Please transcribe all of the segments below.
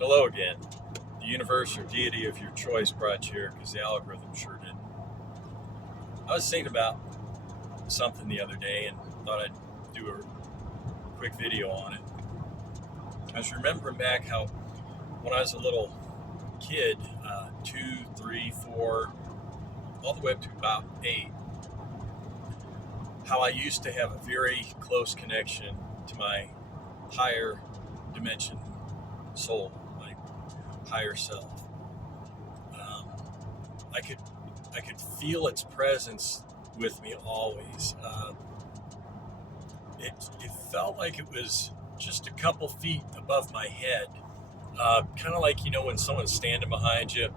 Hello again. The universe or deity of your choice brought you here because the algorithm sure did. I was thinking about something the other day and thought I'd do a quick video on it. I was remembering back how when I was a little kid, 2, 3, 4, all the way up to about 8, how I used to have a very close connection to my higher dimension soul, my higher self. Um, I could I could feel its presence with me always. It felt like it was just a couple feet above my head, kind of like when someone's standing behind you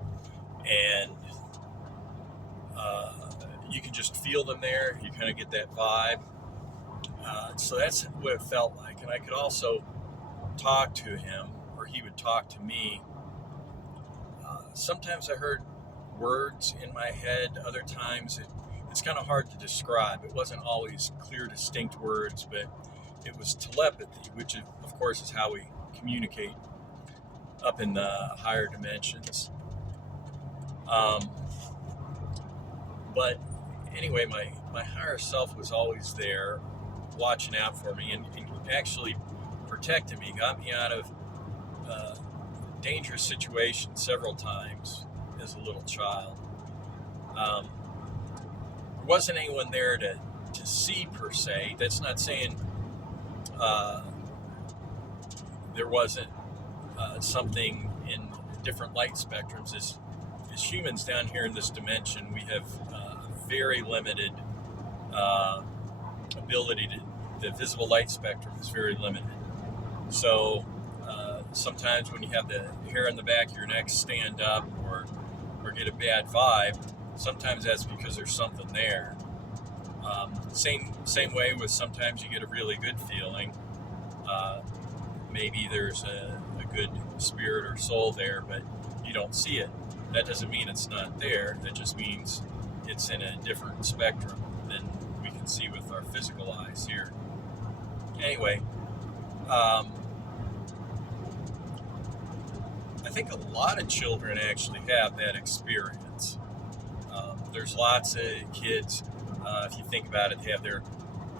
and uh, you can just feel them there. You kind of get that vibe. So that's what it felt like, and I could also talk to him, or he would talk to me. Sometimes I heard words in my head. Other times it's kind of hard to describe. It wasn't always clear, distinct words, but it was telepathy, which of course is how we communicate up in the higher dimensions. Um, but anyway, my higher self was always there, watching out for me, and actually protected me, got me out of dangerous situations several times as a little child. Um, there wasn't anyone there to see per se. That's not saying uh, there wasn't something in different light spectrums. As humans down here in this dimension, we have very limited uh, ability to. The visible light spectrum is very limited. So sometimes when you have the hair on the back of your neck stand up or get a bad vibe, sometimes that's because there's something there. Same way with sometimes you get a really good feeling. Maybe there's a good spirit or soul there, but you don't see it. That doesn't mean it's not there. That just means it's in a different spectrum than we can see with our physical eyes here. Anyway, I think a lot of children actually have that experience. There's lots of kids, if you think about it, they have their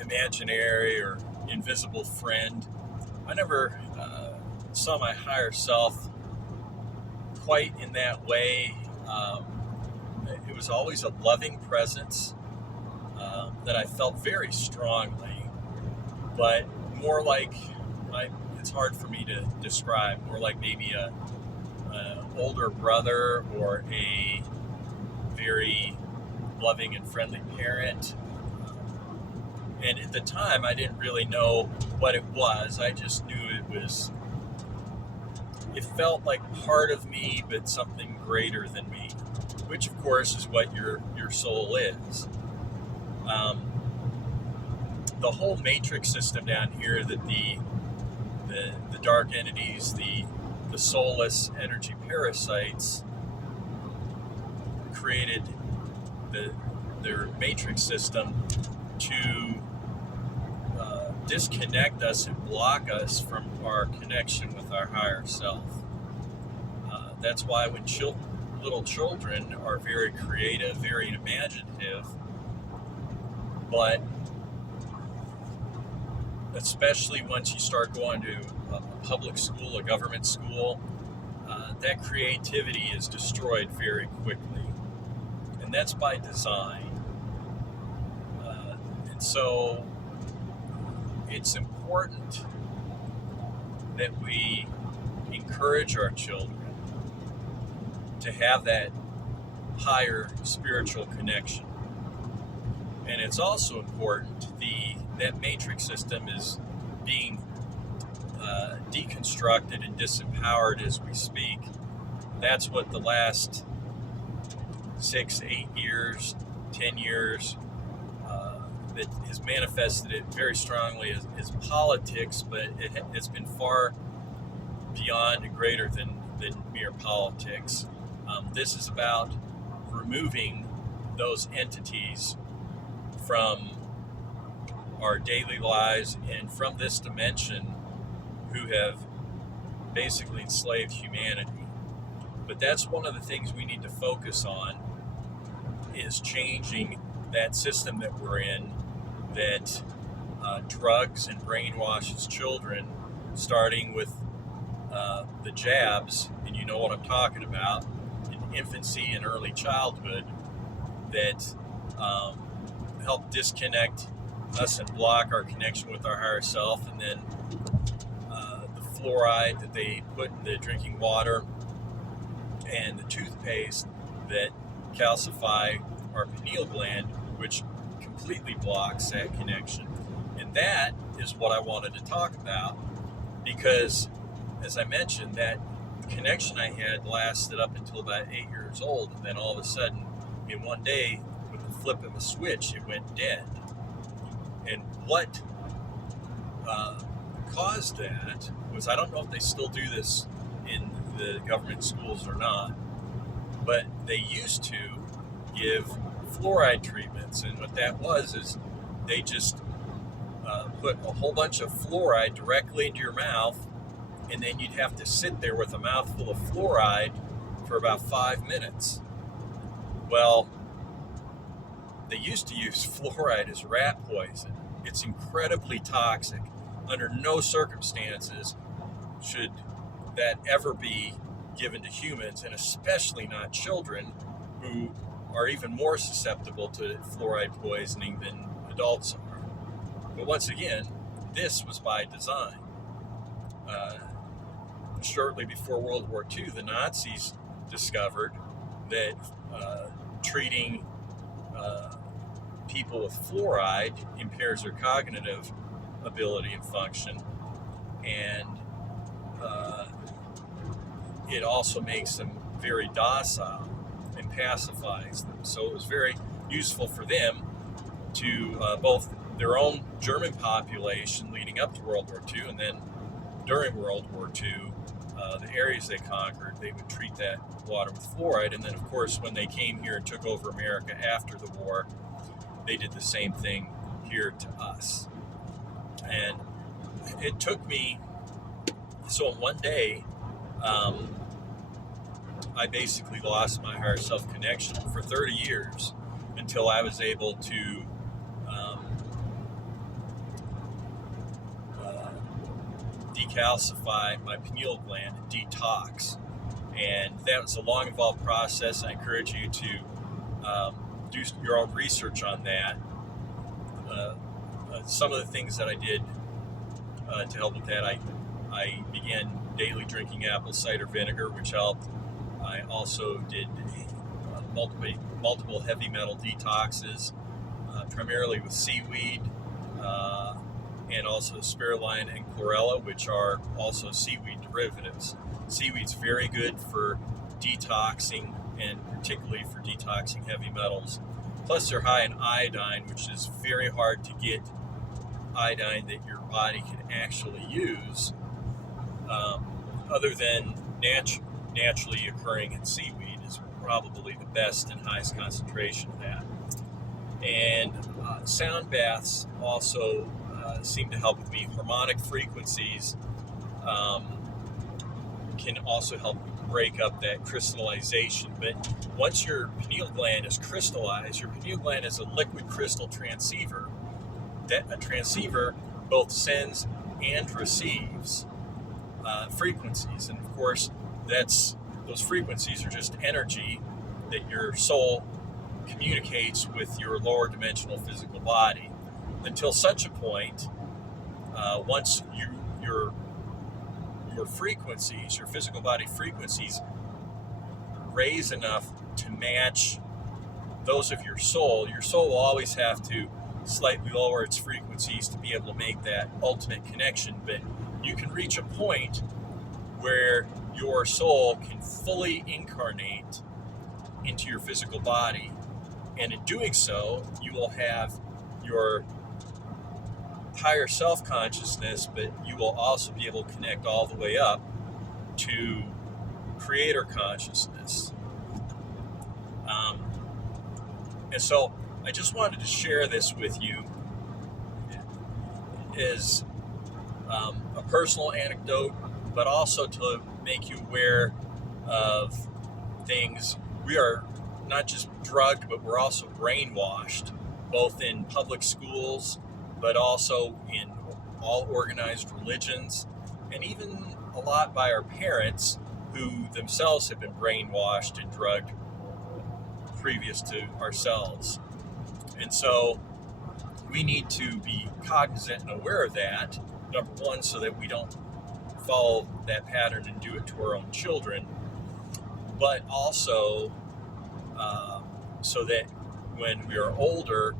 imaginary or invisible friend. I never saw my higher self quite in that way. It was always a loving presence that I felt very strongly, but more like, it's hard for me to describe, more like maybe a older brother or a very loving and friendly parent. And at the time, I didn't really know what it was. I just knew it felt like part of me, but something greater than me, which of course is what your soul is. The whole matrix system down here, that the dark entities, the soulless energy parasites created their matrix system to disconnect us and block us from our connection with our higher self. That's why when little children are very creative, very imaginative, but especially once you start going to a public school, a government school, that creativity is destroyed very quickly. And that's by design. And so it's important that we encourage our children to have that higher spiritual connection. And it's also important that matrix system is being deconstructed and disempowered as we speak. That's what the last 6, 8 years, 10 years that has manifested it very strongly as politics, but it's been far beyond and greater than mere politics. This is about removing those entities from our daily lives and from this dimension, who have basically enslaved humanity. But that's one of the things we need to focus on, is changing that system that we're in, that drugs and brainwashes children, starting with the jabs, and you know what I'm talking about, in infancy and early childhood, that help disconnect us and block our connection with our higher self. And then the fluoride that they put in the drinking water and the toothpaste that calcify our pineal gland, which completely blocks that connection. And that is what I wanted to talk about, because, as I mentioned, that connection I had lasted up until about 8 years old, and then all of a sudden, in one day, with the flip of a switch, it went dead. And what caused that was, I don't know if they still do this in the government schools or not, but they used to give fluoride treatments, and what that was is they just put a whole bunch of fluoride directly into your mouth, and then you'd have to sit there with a mouthful of fluoride for about 5 minutes. Well, they used to use fluoride as rat poison. It's incredibly toxic. Under no circumstances should that ever be given to humans, and especially not children, who are even more susceptible to fluoride poisoning than adults are. But once again, this was by design. Shortly before World War II, the Nazis discovered that treating people with fluoride impairs their cognitive ability and function, and it also makes them very docile and pacifies them. So it was very useful for them to both their own German population leading up to World War II, and then during World War II, the areas they conquered, they would treat that water with fluoride. And then, of course, when they came here and took over America after the war, they did the same thing here to us. And it took me, so in one day, I basically lost my higher self connection for 30 years until I was able to decalcify my pineal gland and detox. And that was a long, involved process. I encourage you to do your own research on that. Some of the things that I did to help with that, I began daily drinking apple cider vinegar, which helped. I also did multiple heavy metal detoxes, primarily with seaweed, and also spirulina and chlorella, which are also seaweed derivatives. Seaweed's very good for detoxing, and particularly for detoxing heavy metals. Plus, they're high in iodine, which is very hard to get iodine that your body can actually use, other than naturally occurring in seaweed is probably the best and highest concentration of that. And sound baths also seem to help with me. Harmonic frequencies can also help break up that crystallization. But once your pineal gland is crystallized, your pineal gland is a liquid crystal transceiver. That a transceiver both sends and receives frequencies, and of course, those frequencies are just energy that your soul communicates with your lower dimensional physical body. Until such a point, once your frequencies, your physical body frequencies, raise enough to match those of your soul will always have to slightly lower its frequencies to be able to make that ultimate connection. But you can reach a point where your soul can fully incarnate into your physical body, and in doing so, you will have your higher self-consciousness, but you will also be able to connect all the way up to creator consciousness. And so I just wanted to share this with you as a personal anecdote, but also to make you aware of things. We are not just drugged, but we're also brainwashed, both in public schools, but also in all organized religions, and even a lot by our parents, who themselves have been brainwashed and drugged previous to ourselves. And so we need to be cognizant and aware of that, number one, so that we don't follow that pattern and do it to our own children, but also so that when we are older,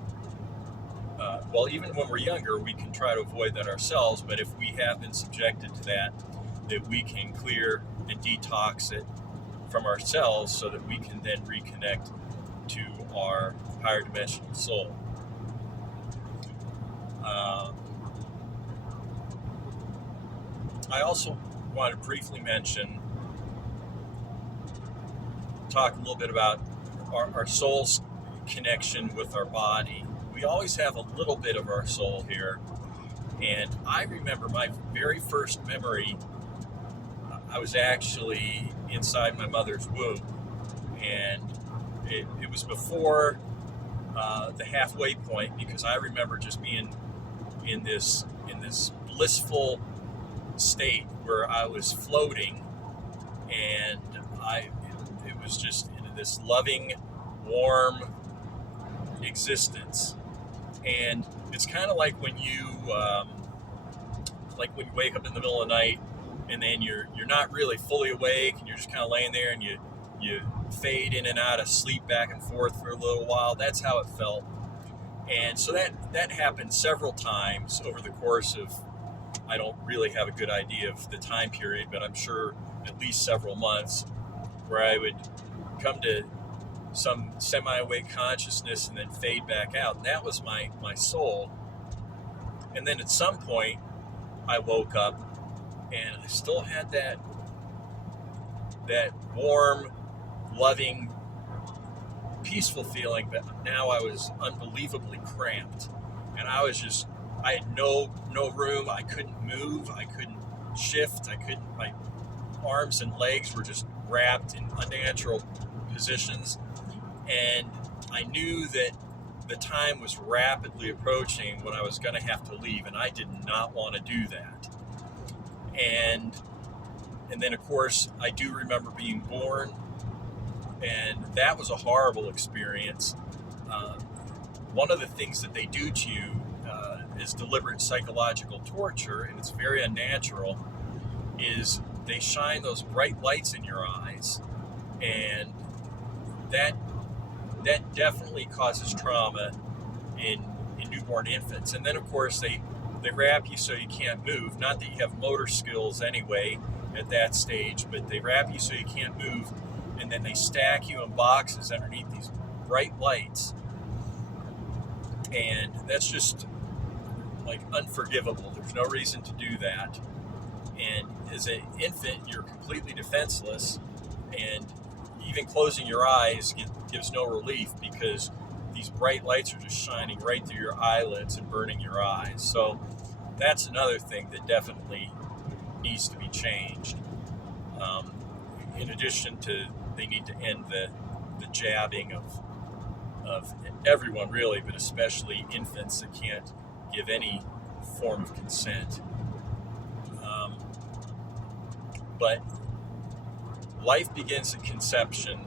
well, even when we're younger, we can try to avoid that ourselves, but if we have been subjected to that, that we can clear and detox it from ourselves so that we can then reconnect to our higher dimensional soul. I also want to briefly talk a little bit about our soul's connection with our body. We always have a little bit of our soul here. And I remember my very first memory, I was actually inside my mother's womb. And it was before the halfway point, because I remember just being in this blissful state where I was floating, and it was just in this loving, warm existence. And it's kind of like when you wake up in the middle of the night, and then you're not really fully awake, and you're just kind of laying there, and you fade in and out of sleep back and forth for a little while. That's how it felt. And so that happened several times over the course of, I don't really have a good idea of the time period, but I'm sure at least several months, where I would come to some semi-awake consciousness and then fade back out. And that was my soul. And then at some point, I woke up and I still had that warm, loving, peaceful feeling, but now I was unbelievably cramped. And I had no room. I couldn't move. I couldn't shift. My arms and legs were just wrapped in unnatural positions. And I knew that the time was rapidly approaching when I was going to have to leave, and I did not want to do that. And then, of course, I do remember being born, and that was a horrible experience. One of the things that they do to you is deliberate psychological torture, and it's very unnatural, is they shine those bright lights in your eyes, and that definitely causes trauma in newborn infants. And then, of course, they wrap you so you can't move. Not that you have motor skills anyway at that stage, but they wrap you so you can't move, and then they stack you in boxes underneath these bright lights. And that's just like unforgivable. There's no reason to do that. And as an infant, you're completely defenseless, and even closing your eyes gives no relief, because these bright lights are just shining right through your eyelids and burning your eyes. So that's another thing that definitely needs to be changed. In addition to, they need to end the jabbing of everyone really, but especially infants that can't give any form of consent. But life begins at conception,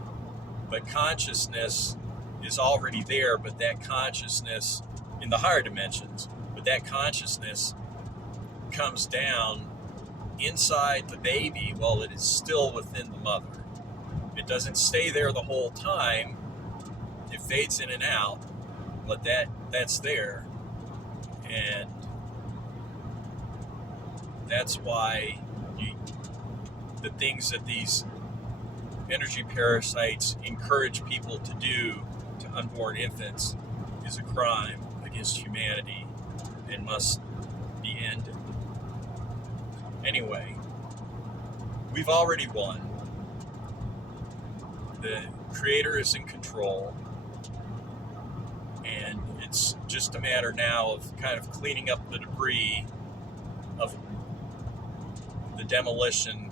but consciousness is already there, but that consciousness in the higher dimensions, but that consciousness comes down inside the baby while it is still within the mother. It doesn't stay there the whole time. It fades in and out, but that's there. And that's why the things that these energy parasites encourage people to do to unborn infants is a crime against humanity and must be ended. Anyway, we've already won. The Creator is in control, and it's just a matter now of kind of cleaning up the debris of the the demolition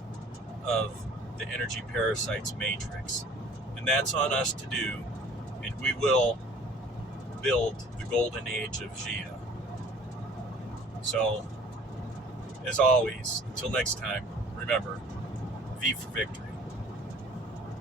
of the energy parasite's matrix. And that's on us to do, and we will build the golden age of Jia. So, as always, until next time, remember, V for victory.